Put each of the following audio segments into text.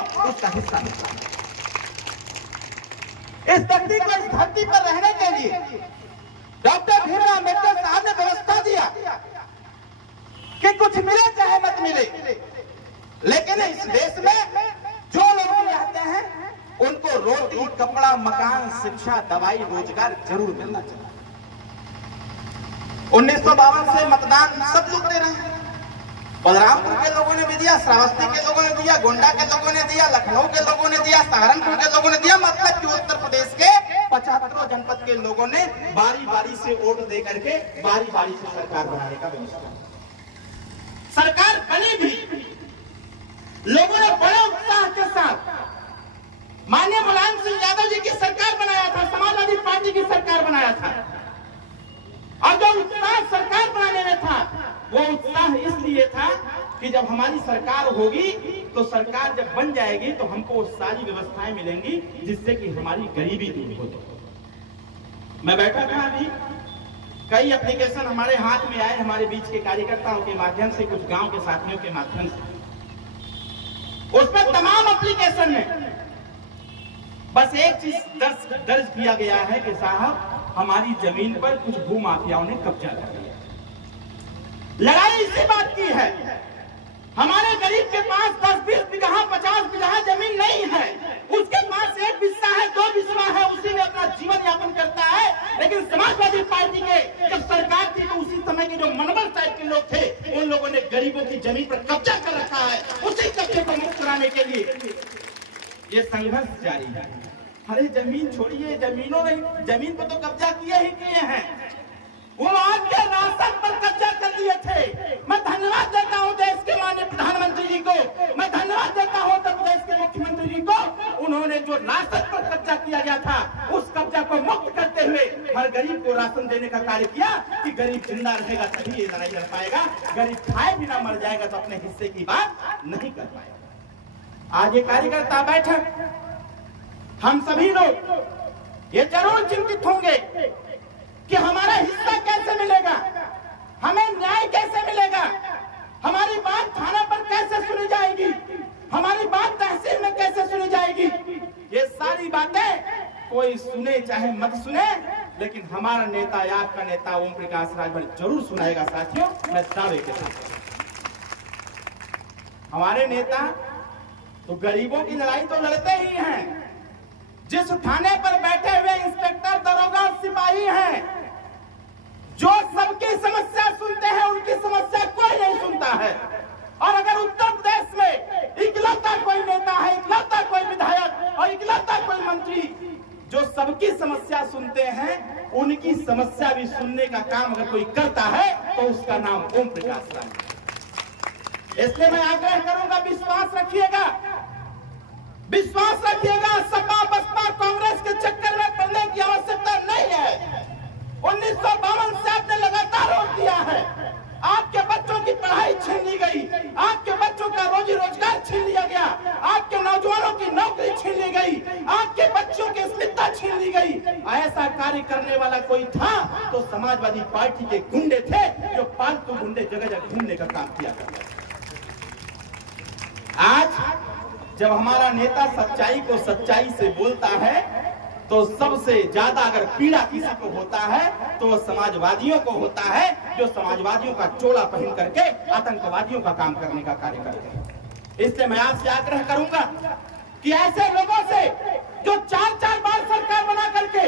उसका हिस्सा नहीं। इस व्यक्ति को इस धरती पर रहने के लिए डॉक्टर भीमराव अम्बेडकर साहब ने व्यवस्था दिया कि कुछ मिले चाहे मत मिले, लेकिन इस देश में जो लोग रहते हैं उनको रोटी, कपड़ा, मकान, शिक्षा, दवाई, रोजगार जरूर मिलना चाहिए। 1952 से मतदान सब लोग दे रहे हैं। बलरामपुर के लोगों ने भी दिया, श्रावस्ती के लोगों ने दिया, गोंडा के लोगों ने दिया, लखनऊ के लोगों ने दिया, सहारनपुर के लोगों ने दिया। मतलब कि उत्तर प्रदेश के 75 जनपद के लोगों ने बारी बारी से वोट दे करके बारी बारी से सरकार बनाने का व्यवस्था। सरकार बनी भी, लोगों ने बड़े उत्साह के साथ माननीय मुलायम सिंह यादव जी की सरकार बनाया था, समाजवादी पार्टी की सरकार बनाया था। और जो उत्साह सरकार बनाने में था, वो उत्साह इसलिए था कि जब हमारी सरकार होगी तो सरकार जब बन जाएगी तो हमको वो सारी व्यवस्थाएं मिलेंगी जिससे कि हमारी गरीबी दूर हो जाए। मैं बैठा था अभी, कई एप्लीकेशन हमारे हाथ में आए, हमारे बीच के कार्यकर्ताओं के माध्यम से, कुछ गांव के साथियों के माध्यम से। उसमें तमाम एप्लीकेशन में बस एक चीज दर्ज किया गया है कि साहब हमारी जमीन पर कुछ भूमाफियाओं ने कब्जा कर लिया। लड़ाई इसी बात की है, हमारे गरीब के पास 10-20 बीघा 50 बीघा जमीन नहीं है, उसके पास 1 बिस्सा है, 2 बिस्सा है, उसी में अपना जीवन यापन करता है। लेकिन समाजवादी पार्टी के जब सरकार थी तो उसी समय के जो मनोबल टाइप के लोग थे, उन लोगों ने गरीबों की जमीन पर कब्जा कर रखा है। उसी कब्जे को मुक्त कराने के लिए ये संघर्ष जारी है। अरे जमीन छोड़िए, जमीन पर तो कब्जा किए ही किए हैं, वो आपके राशन पर कब्जा कर दिए थे। मैं धन्यवाद देता हूं देश के माननीय प्रधानमंत्री जी को, मैं धन्यवाद देता हूं उत्तर प्रदेश के मुख्यमंत्री जी को। उन्होंने जो राशन पर कब्जा किया गया था, उस कब्जा को मुक्त करते हुए हर गरीब को राशन देने का कार्य किया कि गरीब जिंदा रहेगा तभी ये लड़ाई लड़ पाएगा, गरीब खाए बिना मर जाएगा तो अपने हिस्से की बात नहीं कर पाएगा। आज ये कार्यकर्ता बैठक, हम सभी लोग ये जरूर चिंतित होंगे कि हमारा हिस्सा कैसे मिलेगा, हमें न्याय कैसे मिलेगा, हमारी बात थाना पर कैसे सुनी जाएगी, हमारी बात तहसील में कैसे सुनी जाएगी। ये सारी बातें कोई सुने चाहे मत सुने, लेकिन हमारा नेता, आपका नेता ओम प्रकाश राजभर जरूर सुनाएगा साथियों, मैं दावे के साथ। हमारे नेता तो गरीबों की लड़ाई तो लड़ते ही हैं। जिस थाने पर बैठे हुए इंस्पेक्टर, दरोगा, सिपाही हैं, जो सबकी समस्या सुनते हैं, उनकी समस्या कोई नहीं सुनता है। और अगर उत्तर प्रदेश में इकलौता कोई नेता है, इकलौता कोई विधायक और इकलौता कोई मंत्री जो सबकी समस्या सुनते हैं, उनकी समस्या भी सुनने का काम अगर कोई करता है तो उसका नाम ओम प्रकाश राय। इसलिए मैं आग्रह करूंगा, विश्वास रखिएगा, विश्वास रखिएगा। सपा बसपा कांग्रेस के चक्कर में पड़ने की आवश्यकता नहीं है। 1952 से आपने लगातार वोट दिया है, आपके बच्चों की पढ़ाई छीन ली गई, आपके बच्चों का रोजी रोजगार छीन लिया गया, आपके नौजवानों की नौकरी छीन ली गई, आपके बच्चों की अस्मिता छीन ली गई। ऐसा कार्य करने वाला कोई था तो समाजवादी पार्टी के गुंडे थे, जो पालतू गुंडे जगह जगह घूमने का काम किया करते। आज जब हमारा नेता सच्चाई को सच्चाई से बोलता है तो सबसे ज्यादा अगर पीड़ा किसी को होता है तो समाजवादियों को होता है, जो समाजवादियों का चोला पहन करके आतंकवादियों का काम करने का कार्य करते हैं। इसलिए मैं आपसे आग्रह करूंगा कि ऐसे लोगों से जो 4-4 बार सरकार बना करके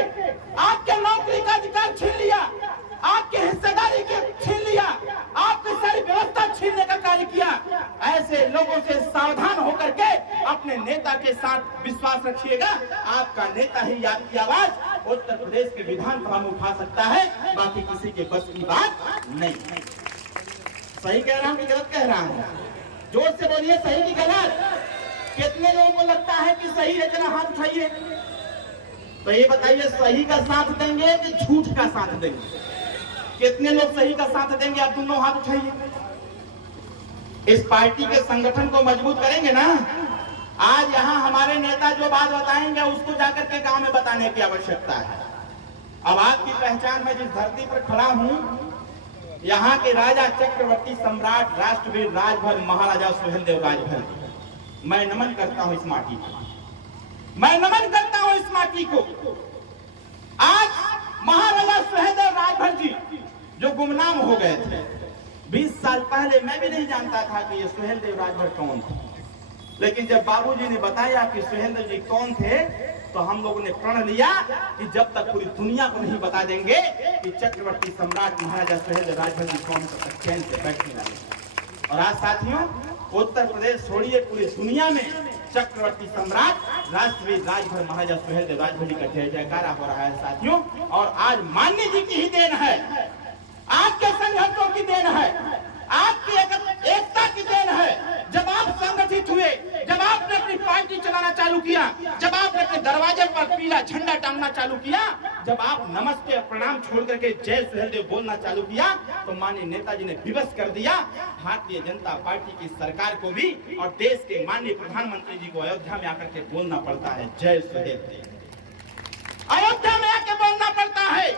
आपके नौकरी का अधिकार छीन लिया, आपके हिस्सेदारी के छीन लिया, आपकी सारी व्यवस्था छीनने का कार्य किया, ऐसे लोगों से सावधान होकर के अपने नेता के साथ विश्वास रखिएगा। आपका नेता ही आपकी आवाज उत्तर प्रदेश के विधानसभा में उठा सकता है, बाकी किसी के बस की बात नहीं। सही कह रहा हूं कि गलत कह रहा हूं? जोर से बोलिए, सही की गलत? कितने लोगों को लगता है कि सही है? जरा हाथ उठाइए। तो ये बताइए, सही का साथ देंगे कि झूठ का साथ देंगे? कितने लोग सही का साथ देंगे? आप दोनों हाथ उठाइए। इस पार्टी के संगठन को मजबूत करेंगे ना। आज यहाँ हमारे नेता जो बात बताएंगे उसको जाकर के गांव में बताने की आवश्यकता है। अब आपकी पहचान, मैं जिस धरती पर खड़ा हूँ, यहाँ के राजा, चक्रवर्ती सम्राट, राष्ट्रवीर राजभर महाराजा सुहेलदेव राजभर, मैं नमन करता हूं इस माटी को, मैं नमन करता हूं इस माटी को। आज महाराजा सुहेलदेव राजभर जी जो गुमनाम हो गए थे, 20 साल पहले मैं भी नहीं जानता था कि ये सुहेलदेव राजभर कौन थे, लेकिन जब बाबूजी ने बताया कि सुहेलदेव जी कौन थे तो हम लोगों ने प्रण लिया कि जब तक पूरी दुनिया को नहीं बता देंगे कि चक्रवर्ती सम्राट महाराजा सुहेलदेव राजभर जी कौन, तब तक चैन से बैठने वाले। और आज साथियों, उत्तर प्रदेश छोड़िए पूरी दुनिया में चक्रवर्ती सम्राट राष्ट्रवीर राजभर महाराजा सुहेलदेव राजभर जी का जय जयकारा हो रहा है साथियों। और आज मान्य जी की ही देन है, आपके संघर्षों की देन है, आपकी एकता की देन है। जब आप संगठित हुए, जब आपने अपनी पार्टी चलाना चालू किया, जब आपने अपने दरवाजे पर पीला झंडा टांगना चालू किया, जब आप नमस्ते प्रणाम छोड़ करके जय सुहेलदेव बोलना चालू किया, तो माननीय नेताजी ने विवश कर दिया भारतीय जनता पार्टी की सरकार को भी, और देश के माननीय प्रधानमंत्री जी को अयोध्या में आकर के बोलना पड़ता है जय सुहेलदेव। अयोध्या में आके बोलना पड़ता है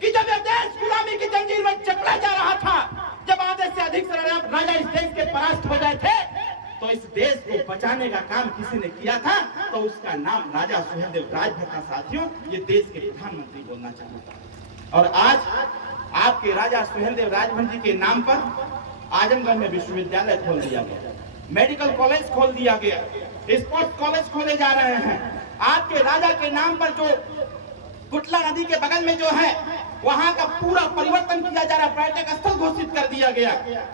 कि जब यह देश गुलामी की जंजीर में जकड़ा जा रहा था, जब आधे से अधिक राजा इस देश के परास्त हो गए थे, तो इस देश को बचाने का काम किसी ने किया था, तो उसका नाम राजा सुहेलदेव राजभर का साथियों, ये देश के प्रधानमंत्री बोलना चाहता था। और आज आपके राजा सुहेलदेव राजभर जी के नाम पर आजमगढ़ में विश्वविद्यालय खोल दिया गया, मेडिकल कॉलेज खोल दिया गया, स्पोर्ट्स कॉलेज खोले जा रहे हैं। आपके राजा के नाम पर जो कुटला नदी के बगल में जो है वहां का पूरा परिवर्तन किया जा रहा है, पर्यटक स्थल घोषित कर दिया गया।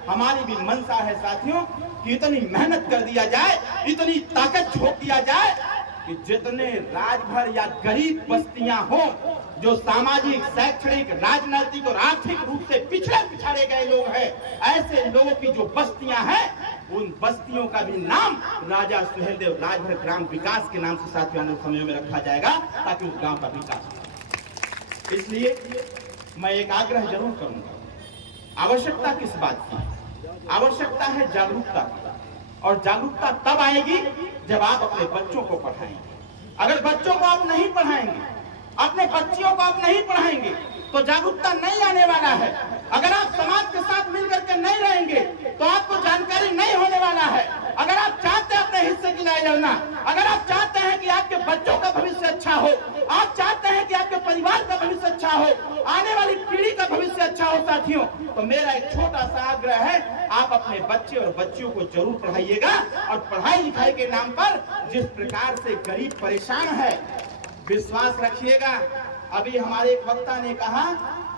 हमारी भी मंशा है साथियों कि इतनी मेहनत कर दिया जाए, इतनी ताकत झोंक दिया जाए कि जितने राजभर या गरीब बस्तियां हो, जो सामाजिक, शैक्षणिक, राजनीतिक और आर्थिक रूप से पिछड़े गए लोग हैं, ऐसे लोगों की जो बस्तियां हैं, उन बस्तियों का भी नाम राजा सुहेलदेव राजभर ग्राम विकास के नाम से साथियों आने समय में रखा जाएगा, ताकि उस गांव का विकास हो। इसलिए मैं एक आग्रह जरूर करूंगा। आवश्यकता किस बात की? आवश्यकता है जागरूकता की, और जागरूकता तब आएगी जब आप अपने बच्चों को पढ़ाएंगे। अगर बच्चों को आप नहीं पढ़ाएंगे, अपने बच्चियों को आप नहीं पढ़ाएंगे, तो जागरूकता नहीं आने वाला है। अगर आप समाज के साथ मिलकर के नहीं रहेंगे तो आपको जानकारी नहीं होने वाला है। अगर आप चाहते हैं अपने हिस्से की लड़ाई लड़ना, अगर आप चाहते हैं कि आपके बच्चों का भविष्य अच्छा हो, आप चाहते हैं कि आपके परिवार का भविष्य अच्छा हो, आने वाली पीढ़ी का भविष्य अच्छा हो साथियों, तो मेरा एक छोटा सा आग्रह है, आप अपने बच्चे और बच्चियों को जरूर पढ़ाइएगा। और पढ़ाई लिखाई के नाम पर जिस प्रकार से गरीब परेशान है, विश्वास रखिएगा। अभी हमारे एक वक्ता ने कहा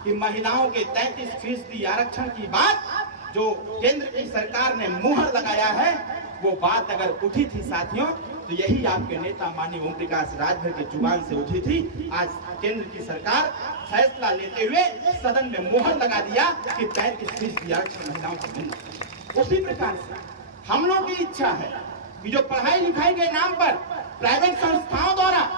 कि महिलाओं के 33% आरक्षण की बात जो केंद्र की सरकार ने मुहर लगाया है, वो बात अगर उठी थी साथियों, तो यही आपके नेता माननीय ओम प्रकाश राजभर के जुबान से उठी थी। आज केंद्र की सरकार फैसला लेते हुए सदन में मुहर लगा दिया कि 33% आरक्षण महिलाओं को मिलना। उसी प्रकार से हम लोगों की इच्छा है कि जो पढ़ाई लिखाई के नाम पर प्राइवेट संस्थाओं द्वारा,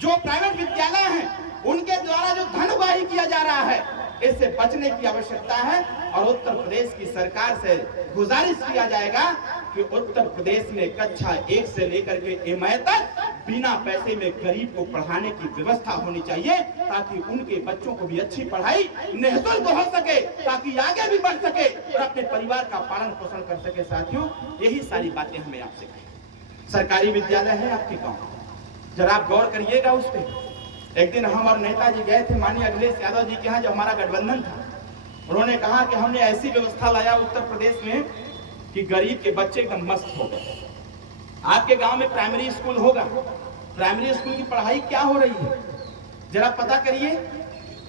जो प्राइवेट विद्यालय हैं, उनके द्वारा जो धन उगाही किया जा रहा है, इससे बचने की आवश्यकता है। और उत्तर प्रदेश की सरकार से गुजारिश किया जाएगा कि उत्तर प्रदेश में कक्षा 1 से लेकर के MA तक बिना पैसे में गरीब को पढ़ाने की व्यवस्था होनी चाहिए, ताकि उनके बच्चों को भी अच्छी पढ़ाई निःशुल्क हो सके, ताकि आगे भी बढ़ सके और अपने परिवार का पालन पोषण कर सके। साथियों, यही सारी बातें हमें आपसे कही। सरकारी विद्यालय है आपके गाँव, जरा आप गौर करिएगा उस पर। एक दिन हम और नेताजी गए थे माननीय अखिलेश यादव जी के यहाँ, जो हमारा गठबंधन था। उन्होंने कहा कि हमने ऐसी व्यवस्था लाया उत्तर प्रदेश में कि गरीब के बच्चे एकदम मस्त हो गए। आपके गांव में प्राइमरी स्कूल होगा, प्राइमरी स्कूल की पढ़ाई क्या हो रही है जरा पता करिए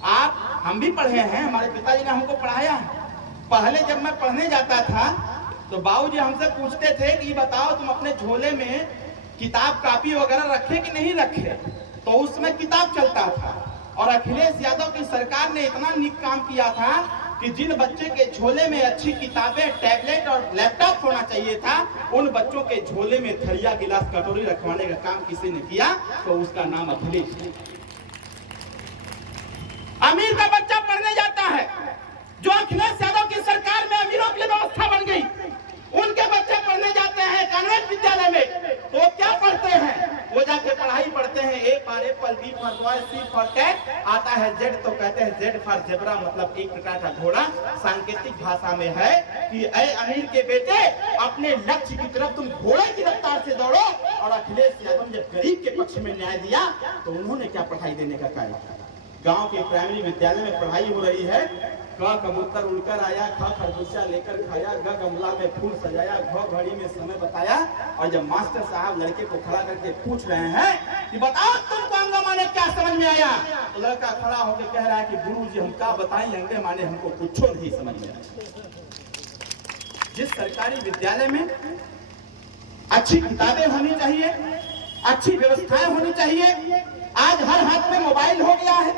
आप। हम भी पढ़े हैं, हमारे पिताजी ने हमको पढ़ाया है। पहले जब मैं पढ़ने जाता था तो बाबूजी हमसे पूछते थे कि बताओ तुम अपने झोले में किताब कापी वगैरह रखे कि नहीं रखे, तो उसमें किताब चलता था। और अखिलेश यादव की सरकार ने इतना निक काम किया था कि जिन बच्चे के झोले में अच्छी किताबें, टैबलेट और लैपटॉप होना चाहिए था, उन बच्चों के झोले में थरिया, गिलास, कटोरी रखवाने का काम किसी ने किया, तो उसका नाम अखिलेश है। अमीर का बच्चा पढ़ने जाता है, जो अखिलेश यादव की सरकार में अमीरों की व्यवस्था बन गई, उनके बच्चे पढ़ने जाते हैं कॉन्वेंट विद्यालय में, तो क्या पढ़ते हैं? वो जाके पढ़ाई पढ़ते हैं, A पार A केवल B for boy, C for cat, आता है जेड तो कहते हैं जेड फॉर जेब्रा, मतलब एक प्रकार का घोड़ा। सांकेतिक भाषा में है कि ऐ अमीर के बेटे, अपने लक्ष्य की तरफ तुम घोड़े की रफ्तार से दौड़ो। और अखिलेश यादव जब गरीब के पक्ष में न्याय दिया तो उन्होंने क्या पढ़ाई देने का कार्य किया। गांव के प्राइमरी विद्यालय में पढ़ाई हो रही है, क कबूतर उड़कर आया, ख खरगोशा लेकर खाया, ग गमला में फूल सजाया, घ घड़ी में समय बताया। और जब मास्टर साहब लड़के को खड़ा करके पूछ रहे हैं कि बताओ तुमको अंगा माने क्या समझ में आया, तो लड़का खड़ा होकर कह रहा है कि गुरुजी हम क्या बताएं, अंगे माने हमको कुछ नहीं समझ में आया। जिस सरकारी विद्यालय में अच्छी किताबें होनी चाहिए, अच्छी व्यवस्थाएं होनी चाहिए, आज हर हाथ में मोबाइल हो गया है,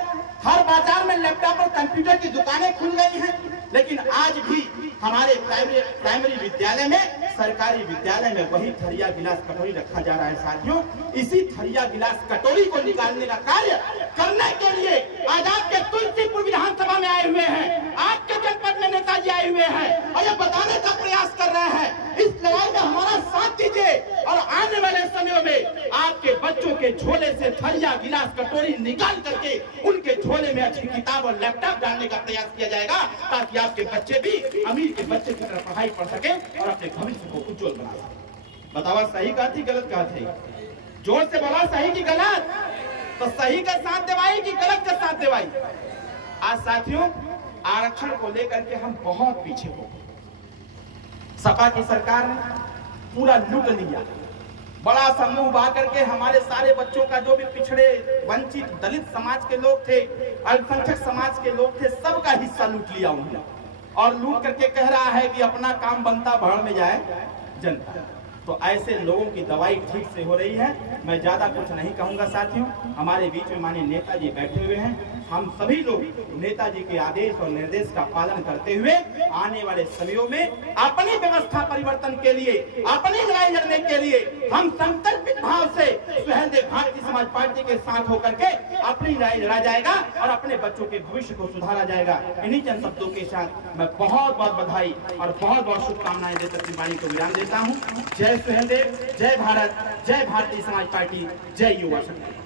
हर बाजार में लैपटॉप और कंप्यूटर की दुकानें खुल गई हैं, लेकिन आज भी हमारे प्राइमरी विद्यालय में, सरकारी विद्यालय में वही थरिया गिलास कटोरी रखा जा रहा है। साथियों, इसी थरिया गिलास कटोरी को निकालने का कार्य करने के लिए आज आपके तुलसीपुर विधानसभा में आए हुए हैं, आपके जनपद में नेताजी आए हुए हैं और ये बताने का प्रयास कर रहे हैं इस लड़ाई में हमारा साथ दीजिए और आने वाले समय में आपके बच्चों के झोले से थरिया गिलास कटोरी निकाल करके उनके झोले में अच्छी किताब और लैपटॉप डालने का प्रयास किया जाएगा, ताकि आपके बच्चे भी अमीर के बच्चे की तरह पढ़ाई पढ़ सके और अपने भविष्य को उज्जवल बना सके। बताओ सही कहा थी गलत कहा थी? जोर से बोला सही की गलत? तो सही का साथ देवाई कि गलत का साथ देवाई? आज साथियों, आरक्षण को लेकर के हम बहुत पीछे हो गए। सपा की सरकार ने पूरा लूट लिया, बड़ा समूह बा करके हमारे सारे बच्चों का, जो भी पिछड़े वंचित दलित समाज के लोग थे, अल्पसंख्यक समाज के लोग थे, सबका हिस्सा लूट लिया उन्होंने। और लूट करके कह रहा है कि अपना काम बनता भाड़ में जाए जनता। तो ऐसे लोगों की दवाई ठीक से हो रही है। मैं ज्यादा कुछ नहीं कहूंगा साथियों, हमारे बीच में माननीय नेताजी बैठे हुए हैं। हम सभी लोग नेताजी के आदेश और निर्देश का पालन करते हुए आने वाले समयों में अपनी व्यवस्था परिवर्तन के लिए, अपनी लड़ाई लड़ने के लिए हम संकल्पित भाव से सुहेलदेव भारतीय समाज पार्टी के साथ होकर के अपनी लड़ाई लड़ा जाएगा और अपने बच्चों के भविष्य को सुधारा जाएगा। इन्हीं चंद शब्दों के साथ मैं बहुत बहुत बधाई और बहुत बहुत शुभकामनाएं देकर अपनी वाणी को विराम देता हूँ। जय सुहेलदेव, जय भारत, जय भारतीय समाज पार्टी, जय युवा शक्ति।